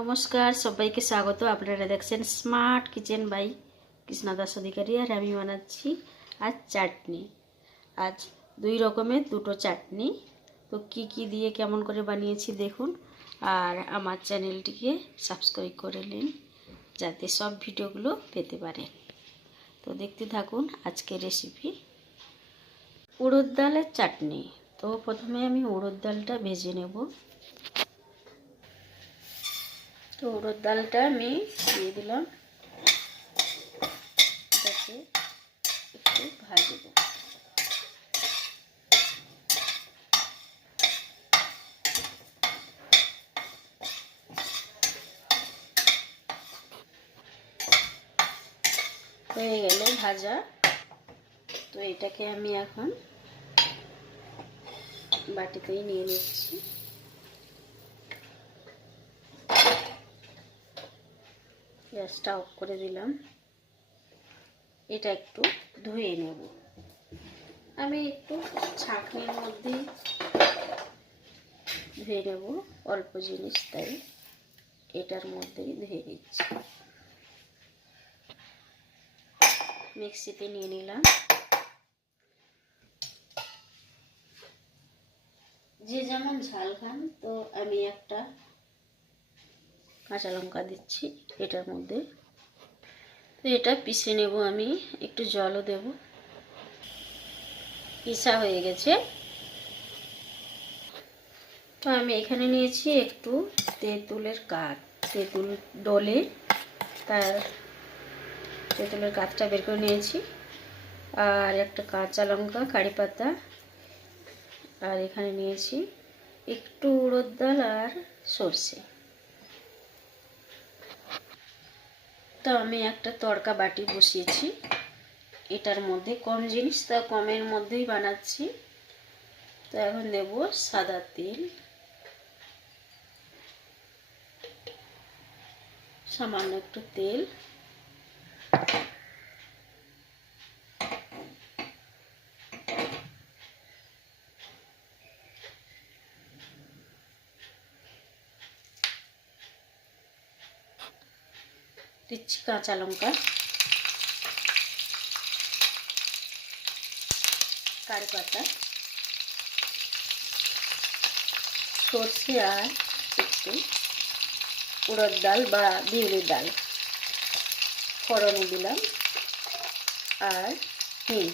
নমস্কার, সবাইকে স্বাগত। আপনারা দেখছেন smart kitchen by Krishna Das Adhikari আর আমি বানাচ্ছি আজ চাটনি। আজ দুই রকমের দুটো চাটনি। তো কি কি দিয়ে কেমন করে বানিয়েছি দেখুন আর আমার চ্যানেলটিকে সাবস্ক্রাইব করে নিন যাতে সব ভিডিওগুলো পেতে পারেন। তো দেখতে থাকুন আজকের রেসিপি উড়দ ডালের চাটনি। তো প্রথমে আমি উড়দ ডালটা ভেজে নেব। তো উড়দ ডালটা আমি দিয়ে দিলাম। এটাকে একটু ভাজে দেব হয়ে গেল ভাজা। তো এটাকে আমি এখন বাটিতেই নিয়ে নিচ্ছি। গ্যাসটা অফ করে দিলাম। এটা একটু ধুয়ে নেব। আমি একটু ছাঁকনির মধ্যে ধুয়ে নেব অল্প জিনিস, তাই এটার মধ্যেই ধুয়ে দিচ্ছি মিক্সিতে নিয়ে নিলাম। যে যেমন ঝাল খান, তো আমি একটা কাঁচা লঙ্কা দিচ্ছি এটার মধ্যে। তো এটা পিষে নেব আমি, একটু জলও দেব। পিসা হয়ে গেছে। তো আমি এখানে নিয়েছি একটু তেঁতুলের কাঠ, তেঁতুল ডলে তার তেঁতুলের কাঠটা বের করে নিয়েছি। আর একটা কাঁচা লঙ্কা, কারি পাতা। আর এখানে নিয়েছি একটু উড়দ ডাল আর সর্ষে। তো আমি একটা তড়কা বাটি বসিয়েছি। এটার মধ্যে কম জিনিস, তা কমের মধ্যেই বানাচ্ছি। তো এখন দেব সাদা তেল। সামান্য একটু তেল। দিচ্ছি কাঁচা লঙ্কা। কারি পাতা সর্ষে আর একটু উড়দ ডাল বা বিউলির ডাল। ফোড়নে দিলাম। আর হিম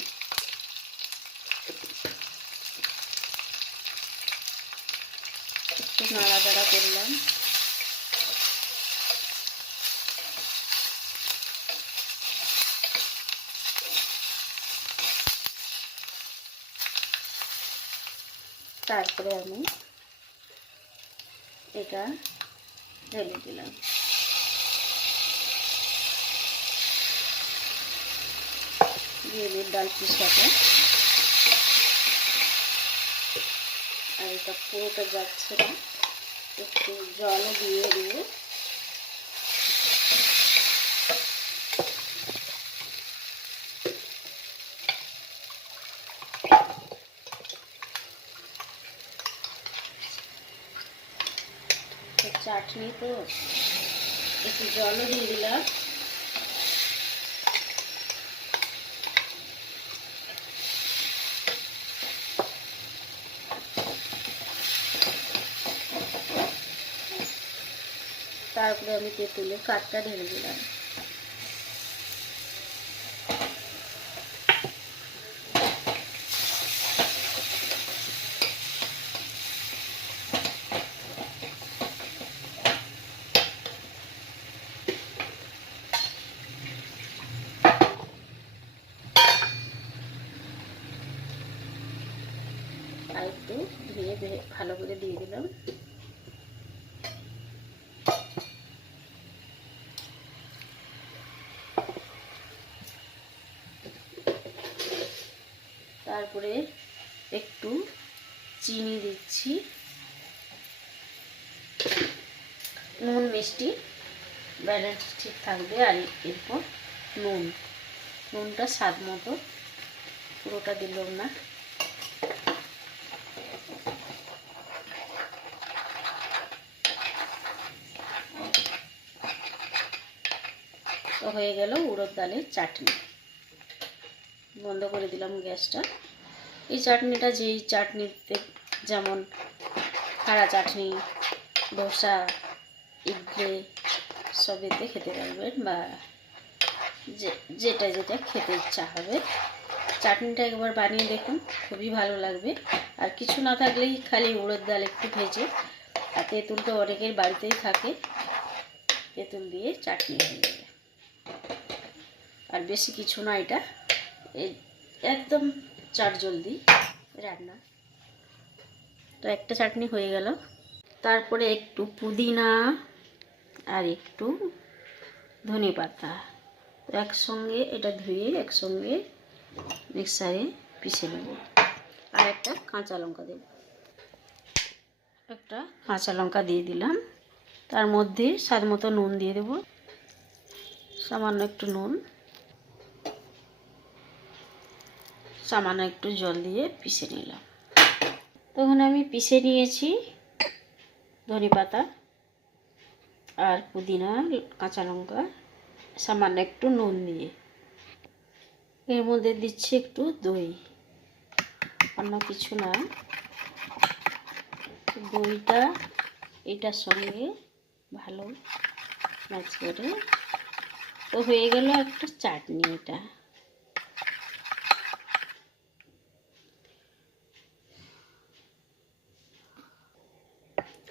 একটু নাড়াচাড়া করলাম। তারপরে আমি এটা ঢেলে দিলাম। দিই ডাল পিসাতে আর এটা পুরোটা যাচ্ছে না, একটু জলও দিয়ে দিয়ে চাটনি তো। একটু জলও দিয়ে দিলাম। তারপরে আমি তেঁতুলের কাঠটা ঢেলে দিলাম। আর একটু ধুয়ে ভালো করে দিয়ে দিলাম। তারপরে একটু চিনি দিচ্ছি। নুন, মিষ্টি ব্যালেন্স ঠিক থাকবে আর এরপর নুন। নুনটা স্বাদ মতো পুরোটা দিলাম না। হয়ে গেল, উড়দ ডালের চাটনি। বন্ধ করে দিলাম গ্যাসটা। এই চাটনিটা যেই চাটনিতে যেমন খাড়া চাটনি ডোসা ইডলি, সবেতে খেতে পারবেন বা যেটা যেটা খেতে ইচ্ছা হবে। চাটনিটা একবার বানিয়ে দেখুন, খুবই ভালো লাগবে। আর কিছু না থাকলেই খালি উড়দ ডাল একটু ভেজে, আর তেঁতুল তো অনেকের বাড়িতেই থাকে, তেঁতুল দিয়ে চাটনি হয়ে যাবে। আর বেশি কিছু না এটা। একদম চাট জলদি রান্না। তো একটা চাটনি হয়ে গেল। তারপরে একটু পুদিনা আর একটু ধনে পাতা। তো একসঙ্গে এটা ধুয়ে, একসঙ্গে মিক্সারে পিষে নেব। আর একটা কাঁচা লঙ্কা দেব। একটা কাঁচা লঙ্কা দিয়ে দিলাম। তার মধ্যে স্বাদ মতো নুন দিয়ে দেব। সামান্য একটু নুন, সামান্য একটু জল দিয়ে পিষে নিলাম। তখন আমি পিষে নিয়েছি ধনে পাতা আর পুদিনা, কাঁচা লঙ্কা, সামান্য একটু নুন দিয়ে। এর মধ্যে দিচ্ছি একটু দই, অন্য কিছু না। দইটা এটার সঙ্গে ভালো ম্যাচ করে। তো হয়ে গেল একটা চাটনি এটা।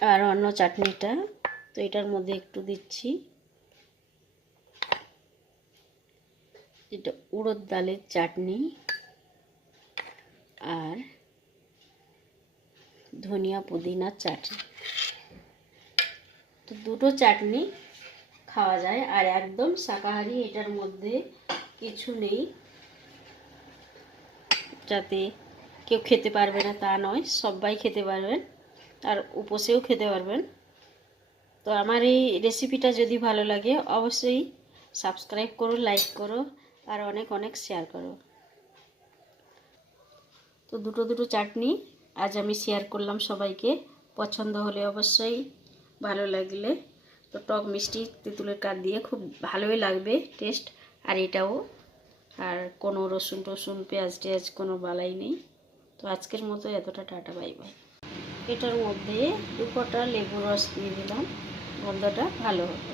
আর অন্য চাটনিটা, তো এটার মধ্যে একটু দিচ্ছি। এটা উড়দ ডালের চাটনি আর ধনিয়া পুদিনার চাটনি। তো দুটো চাটনি খাওয়া যায়। আর একদম শাকাহারি এটার মধ্যে কিছু নেই। যাতে কেউ খেতে পারবে না তা নয়, সবাই খেতে পারবেন। আর উপসেও খেতে পারবেন। তো আমার এই রেসিপিটা যদি ভালো লাগে, অবশ্যই সাবস্ক্রাইব করো লাইক করো, আর অনেক অনেক শেয়ার করো। তো দুটো দুটো চাটনি আজ আমি শেয়ার করলাম সবাইকে। পছন্দ হলে অবশ্যই ভালো লাগলে তো টক মিষ্টি তেঁতুলের কাঠ দিয়ে খুব ভালোই লাগবে টেস্ট আর এটাও। আর কোনো রসুন টসুন, পেঁয়াজ টেয়াজ কোনো বালাই নেই। তো আজকের মতো এতটা, টাটা, বাই বাই। এটার মধ্যে দু কটা লেবু রস দিয়ে দিলাম। গন্ধটা ভালো হবে।